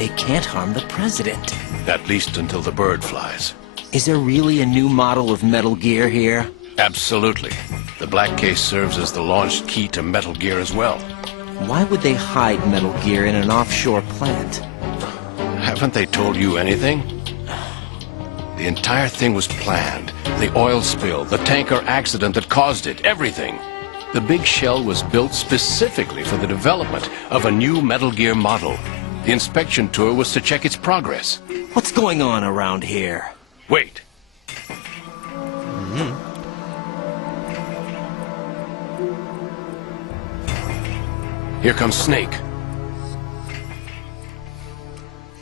they can't harm the president. At least until the bird flies. Is there really a new model of Metal Gear here? Absolutely. The black case serves as the launch key to Metal Gear as well. Why would they hide Metal Gear in an offshore plant? Haven't they told you anything? The entire thing was planned. The oil spill, the tanker accident that caused it, everything. The big shell was built specifically for the development of a new Metal Gear model. The inspection tour was to check its progress. What's going on around here? Wait. Here comes Snake.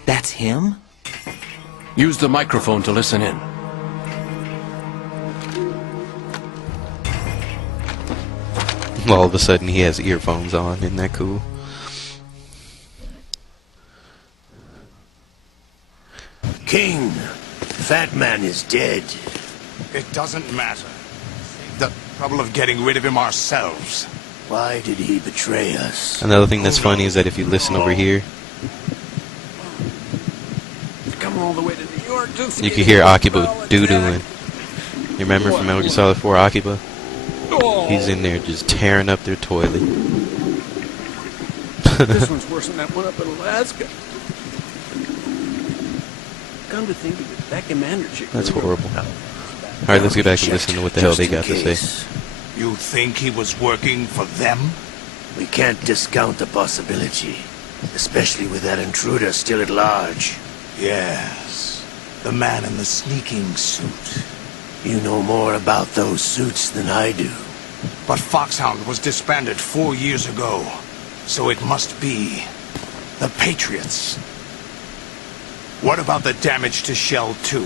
That's him? Use the microphone to listen in. All of a sudden he has earphones on. Isn't that cool? King, Fat Man is dead. It doesn't matter. The trouble of getting rid of him ourselves. Why did he betray us? Another thing that's funny is that if you listen over here, Come all the way to New York to you can hear Akiba doo-dooing. You remember from Metal Gear Solid 4 Akiba? He's in there just tearing up their toilet. This one's worse than that one up in Alaska. Come to think of it, that commander chick. That's horrible. Alright, let's get back and listen to what the hell they got to say. You think he was working for them? We can't discount the possibility, especially with that intruder still at large. Yes. The man in the sneaking suit. You know more about those suits than I do. But Foxhound was disbanded 4 years ago. So it must be the Patriots. What about the damage to Shell 2?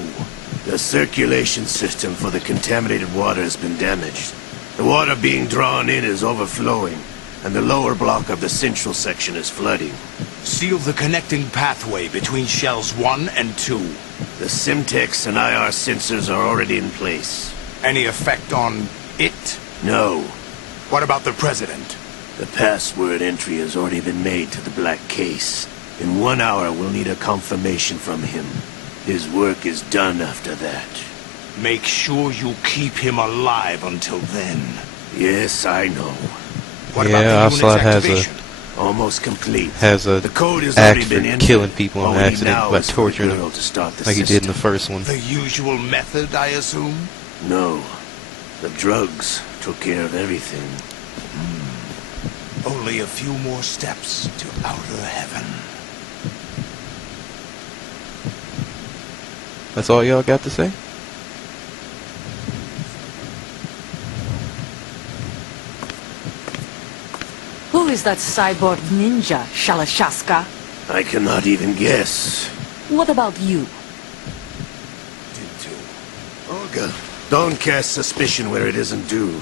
The circulation system for the contaminated water has been damaged. The water being drawn in is overflowing, and the lower block of the central section is flooding. Seal the connecting pathway between Shells 1 and 2. The Simtex and IR sensors are already in place. Any effect on it? No. What about the President? The password entry has already been made to the black case. In 1 hour, we'll need a confirmation from him. His work is done after that. Make sure you keep him alive until then. Yes, I know. What Yeah, about the Ocelot unit's has activation? Almost complete. a The code has act already for been entered. killing people on All we need accident now by is for the torturing girl them, to start the like he did in the system. first one. The usual method, I assume? No. The drugs took care of everything. Only a few more steps to outer heaven. That's all y'all got to say? Who is that cyborg ninja, Shalashaska? I cannot even guess. What about you? Olga, don't cast suspicion where it isn't due.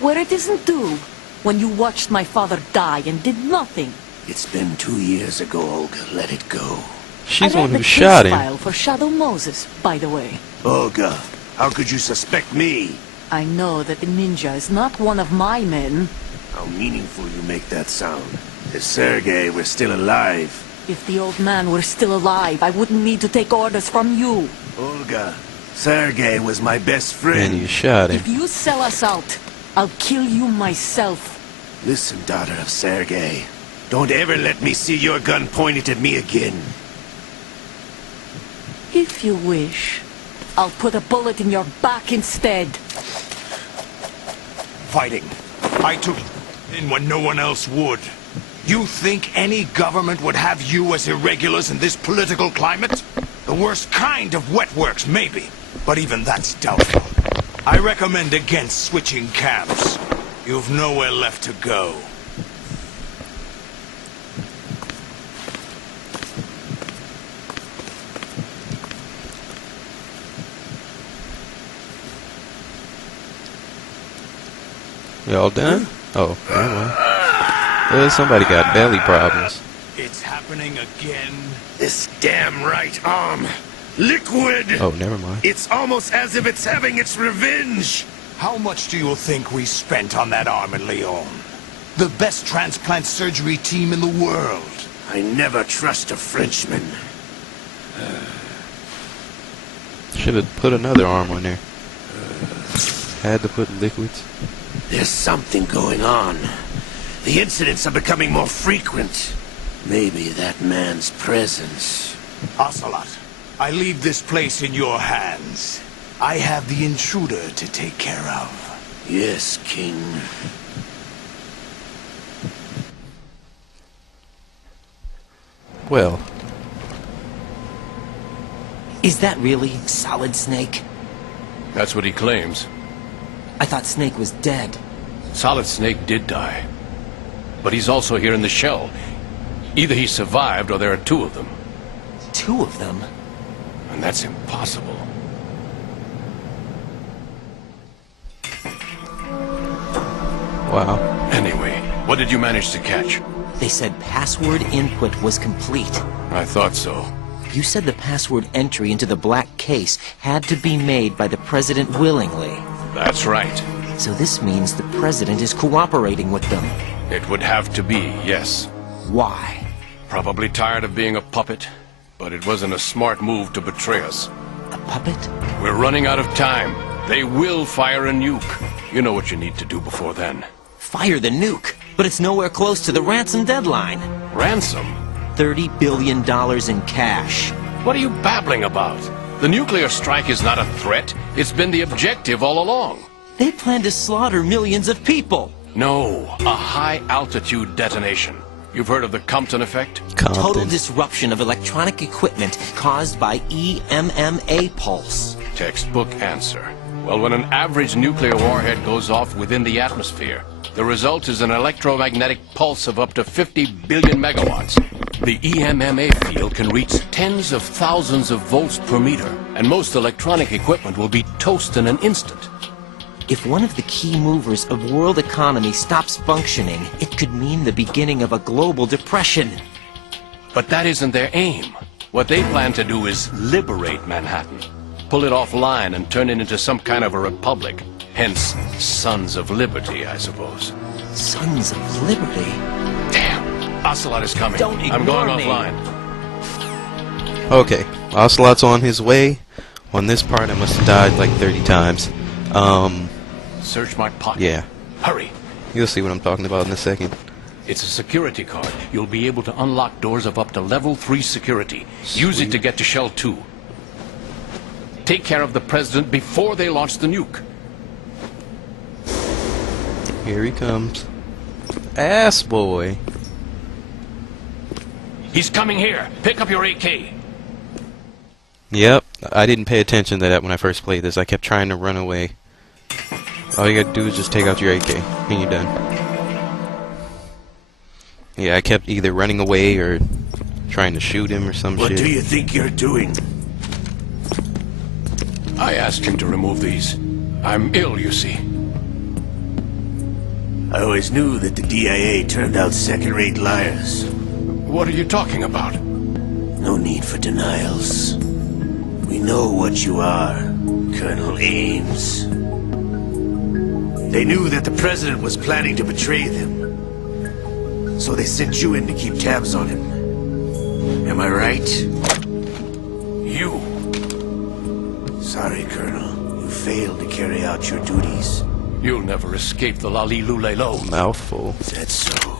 Where it isn't due, when you watched my father die and did nothing. It's been 2 years ago, Olga. Let it go. She's the I one read who the shot case him. file for Shadow Moses, by the way. Olga, how could you suspect me? I know that the ninja is not one of my men. How meaningful you make that sound. If Sergei were still alive. If the old man were still alive, I wouldn't need to take orders from you. Olga, Sergei was my best friend. And you shot him. If you sell us out, I'll kill you myself. Listen, daughter of Sergei. Don't ever let me see your gun pointed at me again. If you wish, I'll put a bullet in your back instead. Fighting. I took in when no one else would. You think any government would have you as irregulars in this political climate? The worst kind of wet works, maybe. But even that's doubtful. I recommend against switching camps. You've nowhere left to go. Y'all done? Oh, never mind. Somebody got belly problems. It's happening again. This damn right arm. Liquid! Oh, never mind. It's almost as if it's having its revenge. How much do you think we spent on that arm in Lyon? The best transplant surgery team in the world. I never trust a Frenchman. Should have put another arm on there. Had to put liquids. There's something going on. The incidents are becoming more frequent. Maybe that man's presence. Ocelot, I leave this place in your hands. I have the intruder to take care of. Yes, King. Well, Is that really Solid Snake? That's what he claims. I thought Snake was dead. Solid Snake did die. But he's also here in the shell. Either he survived or there are two of them. Two of them? And that's impossible. wow. Anyway, what did you manage to catch? They said password input was complete. I thought so. You said the password entry into the black case had to be made by the President willingly. That's right. So this means the President is cooperating with them. It would have to be, yes. Why? Probably tired of being a puppet, but it wasn't a smart move to betray us. A puppet? We're running out of time. They will fire a nuke. You know what you need to do before then. Fire the nuke, but it's nowhere close to the ransom deadline. Ransom? $30 billion in cash. What are you babbling about? The nuclear strike is not a threat. It's been the objective all along. They plan to slaughter millions of people. No, a high-altitude detonation. You've heard of the Compton effect? Total Compton. disruption of electronic equipment caused by EMMA pulse. Textbook answer. Well, when an average nuclear warhead goes off within the atmosphere, the result is an electromagnetic pulse of up to 50 billion megawatts. The EMMA field can reach tens of thousands of volts per meter, and most electronic equipment will be toast in an instant. If one of the key movers of world economy stops functioning, it could mean the beginning of a global depression. But that isn't their aim. What they plan to do is liberate Manhattan. Pull it offline and turn it into some kind of a republic. Hence, Sons of Liberty, I suppose. Sons of Liberty? Damn! Ocelot is coming. Don't I'm going ignore me. offline. Okay, Ocelot's on his way. On this part, I must have died like 30 times. Search my pocket. Yeah. Hurry. You'll see what I'm talking about in a second. It's a security card. You'll be able to unlock doors of up to level 3 security. Use it to get to Shell 2. Take care of the President before they launch the nuke. Here he comes. Ass boy. He's coming here. Pick up your AK. Yep, I didn't pay attention to that when I first played this. I kept trying to run away. All you gotta do is just take out your AK, and you're done. Yeah, I kept either running away or trying to shoot him or some What shit. do you think you're doing? I asked him to remove these. I'm ill, you see. I always knew that the DIA turned out second-rate liars. What are you talking about? No need for denials. We know what you are, Colonel Ames. They knew that the President was planning to betray them. So they sent you in to keep tabs on him. Am I right? You. Sorry, Colonel. You failed to carry out your duties. You'll never escape the Lalilulelo. Mouthful. Is that so?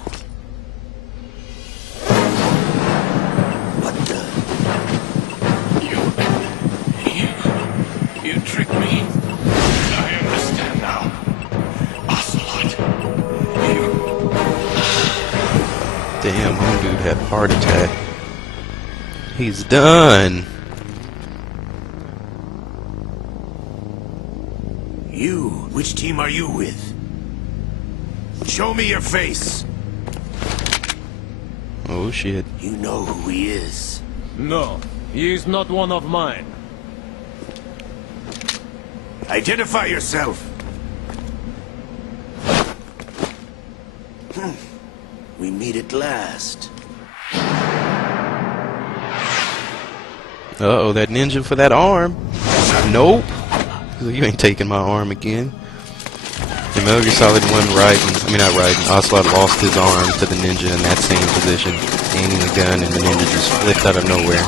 What the? You tricked me. I understand now. Ocelot. Damn, my dude had a heart attack. He's done. You? Which team are you with? Show me your face. Oh shit. You know who he is. No, he is not one of mine. Identify yourself. We meet at last. Uh-oh, that ninja for that arm. Nope. You ain't taking my arm again. In Metal Gear Solid 1, Ocelot lost his arm to the ninja in that same position, aiming the gun, and the ninja just flipped out of nowhere.